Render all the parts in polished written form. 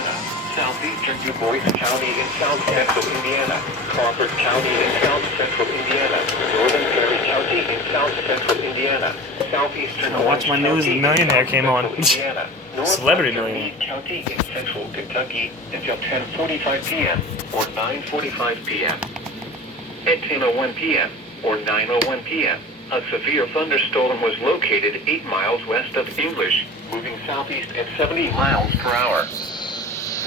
Indiana, southeastern Du Bois County in south-central Indiana, Crawford County in south-central Indiana, northern Perry County in south-central Indiana, southeastern Watch my news, The Millionaire came on. Indiana, Celebrity Millionaire. Meade County in central Kentucky until 10:45 p.m. or 9:45 p.m. At 10:01 p.m. or 9:01 p.m., a severe thunderstorm was located 8 miles west of English, moving southeast at 70 miles per hour.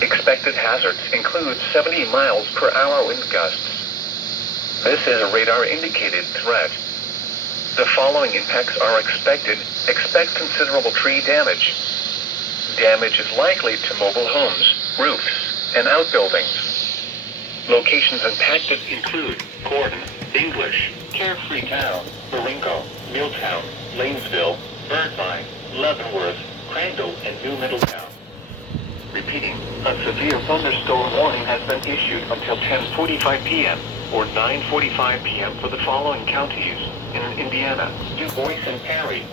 Expected hazards include 70 miles per hour wind gusts. This is a radar-indicated threat. The following impacts are expected. Expect considerable tree damage. Damage is likely to mobile homes, roofs, and outbuildings. Locations impacted include Gordon, English, Carefree Town, Baringo, Milltown, Lanesville, Birdvine, Leavenworth, Crandall, and New Middletown. Repeating, a severe thunderstorm warning has been issued until 10:45 p.m. or 9:45 p.m. for the following counties in Indiana: Du Bois and Perry,